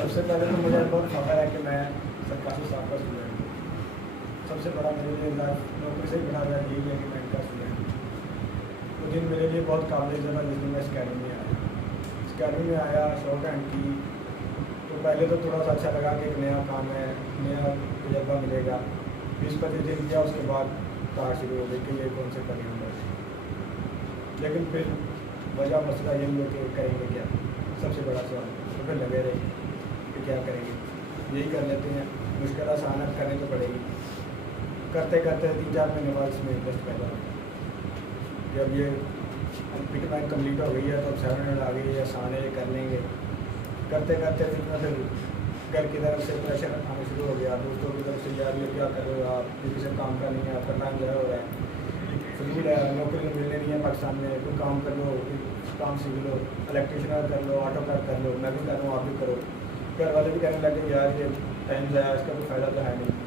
سب سے پہلے تو مجھے بہت فخر ہے کہ میں سرکاری صاحب کا اسٹوڈنٹ ہوں. سب سے بڑا میرے لیے نوکری سے بڑا یہی ہے کہ میں ان کا اسٹوڈنٹ ہوں. وہ دن میرے لیے بہت قابل ذکر ہے جس دن میں اس اکیڈمی میں آیا. اس اکیڈمی میں آیا شارٹ ہینڈ کی تو پہلے تو تھوڑا سا اچھا لگا کہ ایک نیا کام ہے, نیا تجربہ ملے گا. 20-25 دن کیا, اس کے بعد کار شروع ہو گئی کہ یہ کون سے کریں گے. لیکن پھر وجہ مسئلہ یہ ہوا کہ کریں گے کیا, سب سے بڑا سوال. تو پھر لگے رہے کہ کیا کریں گے, یہی کر لیتے ہیں, مشکل آسان کرنے تو پڑے گی. کرتے کرتے 3-4 مہینے بعد اس میں انٹرسٹ پیدا ہو. جب یہ بٹ مائن کمپلیٹ ہو گئی ہے تو اب 700 آ گئی ہے, آسان ہے, یہ کر لیں گے. کرتے کرتے پھر گھر کی طرف سے پریشر آنا شروع ہو گیا, دوستوں کی طرف سے یار یہ کیا کر رہے ہو آپ, یہ کسی کام کا نہیں ہے, آپ کا ٹائم ضائع ہو رہا ہے, فضول ہے, نوکری ملنے نہیں ہے پاکستان میں, کوئی کام کر لو, کام سیکھ لو, الیکٹریشین کر لو, آٹو کار کر لو, میں بھی کر رہا ہوں آپ بھی کرو. گھر والے بھی کہنے لگے یار یہ ٹائم ضائع, اس کا کوئی فائدہ تو ہے نہیں,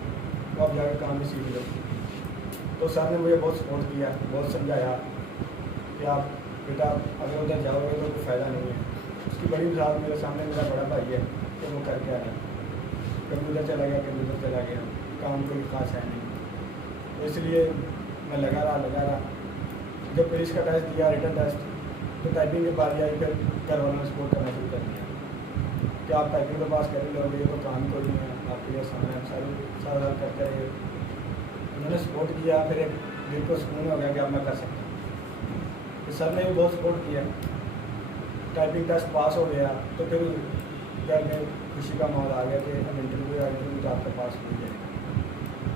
تو آپ جا کے کام بھی سیکھ لو. تو سر نے مجھے بہت سپورٹ کیا, بہت سمجھایا کہ آپ بیٹا اگر ادھر جاؤ گے تو کوئی فائدہ نہیں ہے. اس کی بڑی مثال میرے سامنے میرا بڑا بھائی ہے کہ وہ کر کے آیا, کبھی ادھر چلا گیا, کبھی ادھر چلا گیا, کام کوئی خاص ہے نہیں. تو اس لیے میں لگا رہا. جب پولیس کا ٹیسٹ دیا, ریٹن ٹیسٹ, تو ٹائپنگ کے بعد آئی, پھر گھر والوں نے سپورٹ کرنا شروع کر دیا کہ آپ ٹائپنگ تو پاس کر ہی لو گے, یہ تو کام کوئی نہیں ہے, آپ کے لیے آسان ہے, سارا سال کرتے رہے. انہوں نے سپورٹ کیا, پھر ایک دل کو سکون ہو گیا کہ اب میں کر سکتا ہوں. سر نے بھی بہت سپورٹ کیا. ٹائپنگ ٹیسٹ پاس ہو گیا تو پھر گھر میں خوشی کا ماحول آ گیا کہ اب انٹرویو تو آپ کا پاس ہو جائے گا.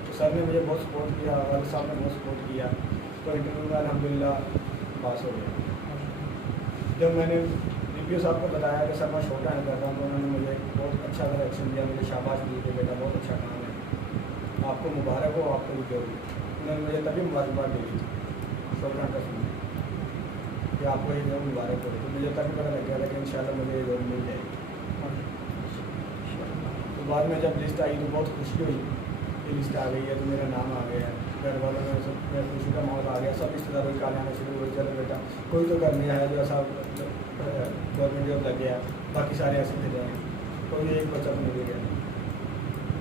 تو سر نے مجھے بہت سپورٹ کیا, والد صاحب نے بہت سپورٹ کیا, تو انٹرویو میں الحمدللہ پاس ہو گیا. جب میں نے DPO صاحب کو بتایا کہ سر میں شارٹ ہینڈ کر رہا ہوں, تو انہوں نے مجھے بہت اچھا ریئیکشن دیا, مجھے شاباش دی کہ بیٹا بہت اچھا کام ہے, آپ کو مبارک ہو, آپ کو بھی جو. انہوں نے مجھے تبھی مبارکباد دی تھی شارٹ ہینڈ کا سن کہ آپ کو یہ جو مبارک ہو. تو مجھے تبھی پتہ لگ گیا تھا کہ انشاءاللہ مجھے یہ جاب مل جائے گی. تو بعد میں جب لسٹ آئی تو بہت خوشی ہوئی کہ لسٹ آ گئی ہے, تو میرا نام آ گیا ہے. گھر والوں میں سب میں خوشی کا ماحول آ گیا, سب رشتے داروں کے کال آنا شروع ہوئے, چلو بیٹا کوئی تو گھر میں ہے جو ایسا گورنمنٹ جاب لگ گیا, باقی سارے ایسے پھر رہے ہیں, کوئی ایک بچہ تو مل گیا.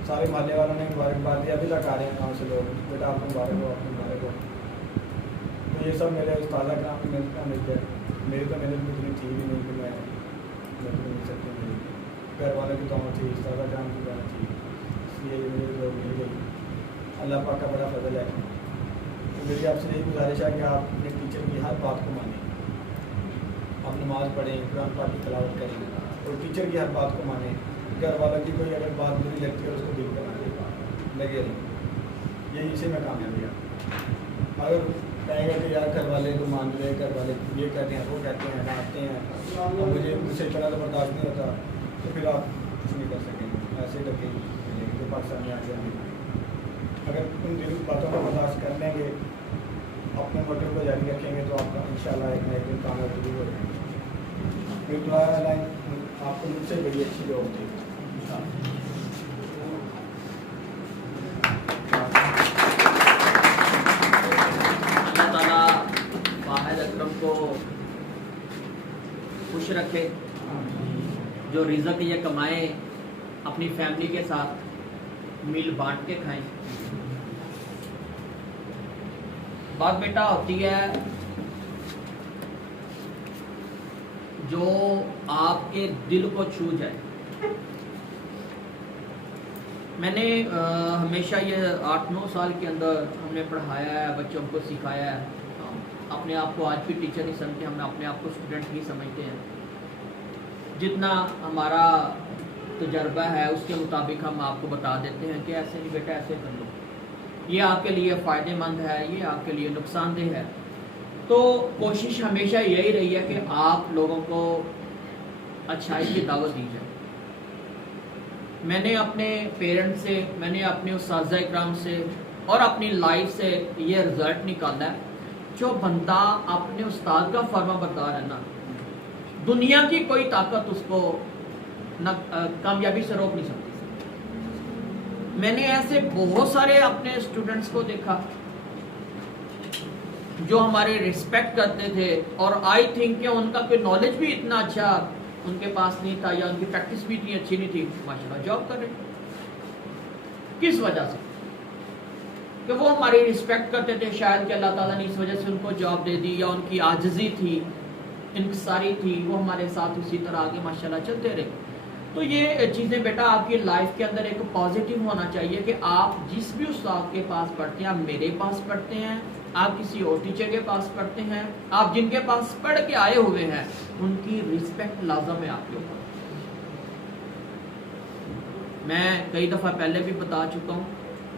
سارے محلے والوں نے مبارکباد دی, ابھی تک آ رہے ہیں گاؤں سے لوگ, بیٹا آپ کو مبارک ہو, آپ کو مبارک ہو. تو یہ سب میرے استاد کرام کی محنت کا ملتا ہے. میری تو محنت بھی اتنی تھی بھی نہیں کہ میں مل سکتی. میری گھر والوں کی تو تھی, استاد کرام کی بات تھی, اس لیے مجھے جاب مل گئی. اللہ پاک کا بڑا فضل ہے. تو میری آپ سے یہی گزارش ہے کہ آپ اپنے ٹیچر کی ہر بات کو مانیں, آپ نماز پڑھیں, قرآن پاک کی تلاوت کریں, اور ٹیچر کی ہر بات کو مانیں. گھر والوں کی کوئی اگر بات بری لگتی ہے اس کو دل کر لگے رہیں, یہی اسی میں کامیابی ہے. اگر کہیں گے کہ یار گھر والے تو مان لے, گھر والے یہ کہتے ہیں, وہ کہتے ہیں, ڈانٹتے ہیں, اور مجھے اتنا تو برداشت نہیں ہوتا, تو پھر آپ کچھ نہیں کر سکیں. ایسے کر کے جو پاکستان میں آ جائیں. اگر ان دل باتوں کو برداشت کر لیں گے, اپنے موٹو کو جاری رکھیں گے, تو آپ کا انشاءاللہ ایک نہ ایک دن کامیاب ضرور ہو جائے گا. میری دعا ہے آپ کو مجھ سے بڑی اچھی جاب تھی. اللہ تعالیٰ واحد اکرم کو خوش رکھے, جو رزق یہ کمائیں اپنی فیملی کے ساتھ میل بانٹ کے کھائیں. بات بیٹا ہوتی ہے جو آپ کے دل کو چھو جائے. میں نے ہمیشہ یہ 8-9 سال کے اندر ہم نے پڑھایا ہے, بچوں کو سکھایا ہے. اپنے آپ کو آج بھی ٹیچر نہیں سمجھتے, ہم اپنے آپ کو اسٹوڈنٹ ہی سمجھتے ہیں. جتنا ہمارا تجربہ ہے اس کے مطابق ہم آپ کو بتا دیتے ہیں کہ ایسے نہیں بیٹا, ایسے کر لو, یہ آپ کے لیے فائدے مند ہے, یہ آپ کے لیے نقصان دہ ہے. تو کوشش ہمیشہ یہی رہی ہے کہ آپ لوگوں کو اچھائی کی دعوت دی جائے. میں نے اپنے پیرنٹ سے, میں نے اپنے اساتذہ اکرام سے اور اپنی لائف سے یہ رزلٹ نکالا ہے, جو بندہ اپنے استاد کا فرما بردار ہے نا, دنیا کی کوئی طاقت اس کو نہ کامیابی سے روک نہیں سکتی. میں نے ایسے بہت سارے اپنے اسٹوڈنٹس کو دیکھا جو ہمارے ریسپیکٹ کرتے تھے, اور آئی تھنک کہ ان کا کوئی نالج بھی اتنا اچھا ان کے پاس نہیں تھا یا ان کی پریکٹس بھی اتنی اچھی نہیں تھی، ماشاءاللہ جاب کر رہے. کس وجہ سے؟ کہ وہ ہماری رسپیکٹ کرتے تھے، شاید کہ اللہ تعالیٰ نے اس وجہ سے ان کو جاب دے دی، یا ان کی عاجزی تھی، انکساری تھی، وہ ہمارے ساتھ اسی طرح آگے ماشاءاللہ چلتے رہے. تو یہ چیزیں بیٹا آپ کی لائف کے اندر ایک پازیٹیو ہونا چاہیے کہ آپ جس بھی استاد کے پاس پڑھتے ہیں، آپ میرے پاس پڑھتے ہیں، آپ کسی اور ٹیچر کے پاس پڑھتے ہیں، آپ جن کے پاس پڑھ کے آئے ہوئے ہیں، ان کی رسپیکٹ لازم ہے آپ کے اوپر. میں کئی دفعہ پہلے بھی بتا چکا ہوں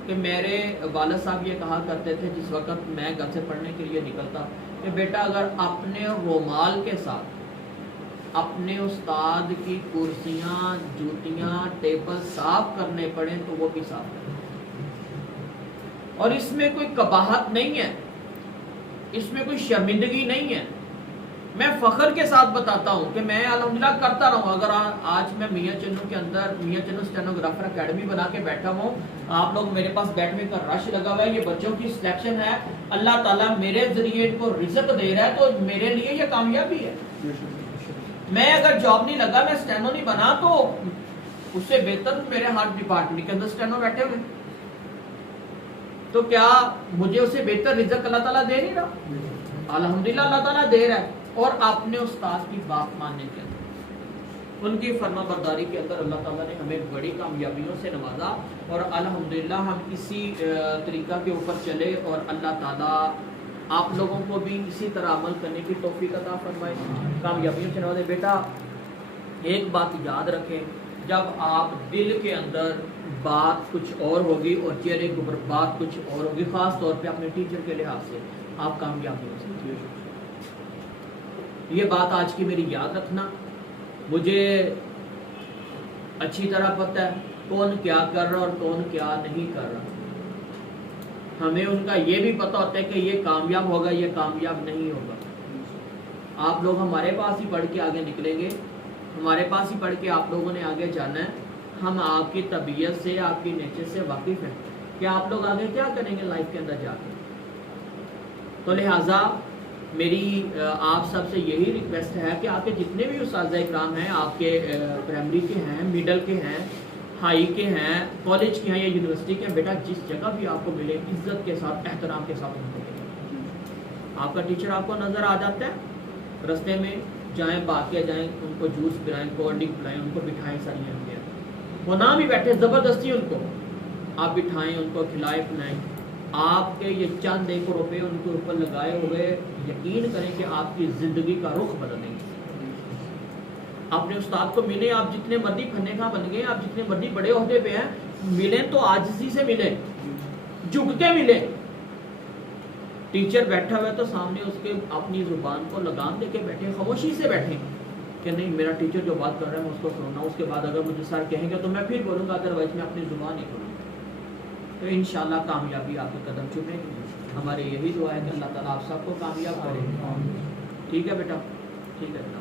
کہ میرے والد صاحب یہ کہا کرتے تھے جس وقت میں گھر سے پڑھنے کے لیے نکلتا کہ بیٹا اگر اپنے رومال کے ساتھ اپنے استاد کی کرسیاں، جوتیاں، ٹیبل صاف کرنے پڑیں تو وہ بھی صاف کریں. اور اس میں کوئی قباحت نہیں ہے، اس میں کوئی شرمندگی نہیں ہے. میں فخر کے ساتھ بتاتا ہوں کہ میں الحمدللہ کرتا رہوں. اگر آج میں میاں چنو کے اندر میاں چنو اسٹینوگرافر اکیڈمی بنا کے بیٹھا ہوں، آپ لوگ میرے پاس بیٹھنے کا رش لگا ہوا ہے، یہ بچوں کی سلیکشن ہے، اللہ تعالیٰ میرے ذریعے ان کو رزق دے رہا ہے، تو میرے لیے یہ کامیابی ہے. میں اگر جاب نہیں لگا، میں اسٹینو نہیں بنا، تو اس سے بہتر میرے ہاتھ ڈپارٹمنٹ کے اندر اسٹینو بیٹھے ہوئے، تو کیا مجھے اس سے بہتر رزق اللہ تعالیٰ دے نہیں رہا؟ الحمدللہ اللہ تعالیٰ دے رہا ہے. اور اپنے استاد کی بات ماننے کے اندر، ان کی فرما برداری کے اندر اللہ تعالیٰ نے ہمیں بڑی کامیابیوں سے نوازا، اور الحمدللہ ہم اسی طریقہ کے اوپر چلے، اور اللہ تعالیٰ آپ لوگوں کو بھی اسی طرح عمل کرنے کی توفیق عطا فرمائے، کامیابیوں سے نوازے. بیٹا ایک بات یاد رکھیں، جب آپ دل کے اندر بات کچھ اور ہوگی اور چہرے کے اوپر بات کچھ اور ہوگی، خاص طور پہ اپنے ٹیچر کے لحاظ سے آپ کامیاب ہو سکتے ہیں. یہ بات آج کی میری یاد رکھنا. مجھے اچھی طرح پتہ ہے کون کیا کر رہا اور کون کیا نہیں کر رہا. ہمیں ان کا یہ بھی پتہ ہوتا ہے کہ یہ کامیاب ہوگا، یہ کامیاب نہیں ہوگا. آپ لوگ ہمارے پاس ہی پڑھ کے آگے نکلیں گے، ہمارے پاس ہی پڑھ کے آپ لوگوں نے آگے جانا ہے. ہم آپ کی طبیعت سے، آپ کی نیچر سے واقف ہیں کہ آپ لوگ آگے کیا کریں گے لائف کے اندر جا کے. تو لہٰذا میری آپ سب سے یہی ریکویسٹ ہے کہ آپ کے جتنے بھی اساتذہ اکرام ہیں، آپ کے پرائمری کے ہیں، مڈل کے ہیں، ہائی کے ہیں، کالج کے ہیں یا یونیورسٹی کے ہیں، بیٹا جس جگہ بھی آپ کو ملے عزت کے ساتھ، احترام کے ساتھ ان کو ملے. آپ کا ٹیچر آپ کو نظر آ جاتا ہے، رستے میں جائیں، باقی جائیں، ان کو جوس پلائیں، کولڈ ڈرنک پلائیں، ان کو بٹھائیں. ساری وہ نہ بھی بیٹھے زبردستی ان کو آپ بٹھائیں، ان کو کھلائیں پلائیں. آپ کے یہ چند 1 روپے ان کے اوپر لگائے ہوئے، یقین کریں کہ آپ کی زندگی کا رخ بدل دیں گے. اپنے استاد کو ملیں، آپ جتنے مرضی کھنے کا بن گئے، آپ جتنے مرضی بڑے عہدے پہ ہیں، ملیں تو عاجزی سے ملیں، جھک کے ملیں. ٹیچر بیٹھا ہوا ہے تو سامنے اس کے اپنی زبان کو لگام دے کے بیٹھے، خاموشی سے بیٹھیں کہ نہیں میرا ٹیچر جو بات کر رہا ہے میں اس کو سننا. اس کے بعد اگر مجھے سر کہیں گے تو میں پھر بولوں گا، ادروائز میں اپنی زبان نہیں کھولوں گا. تو انشاءاللہ کامیابی آپ کے قدم چومے گی. ہماری یہی دعا ہے کہ اللہ تعالیٰ آپ سب کو کامیاب کرے. ٹھیک ہے بیٹا، ٹھیک ہے بیٹا.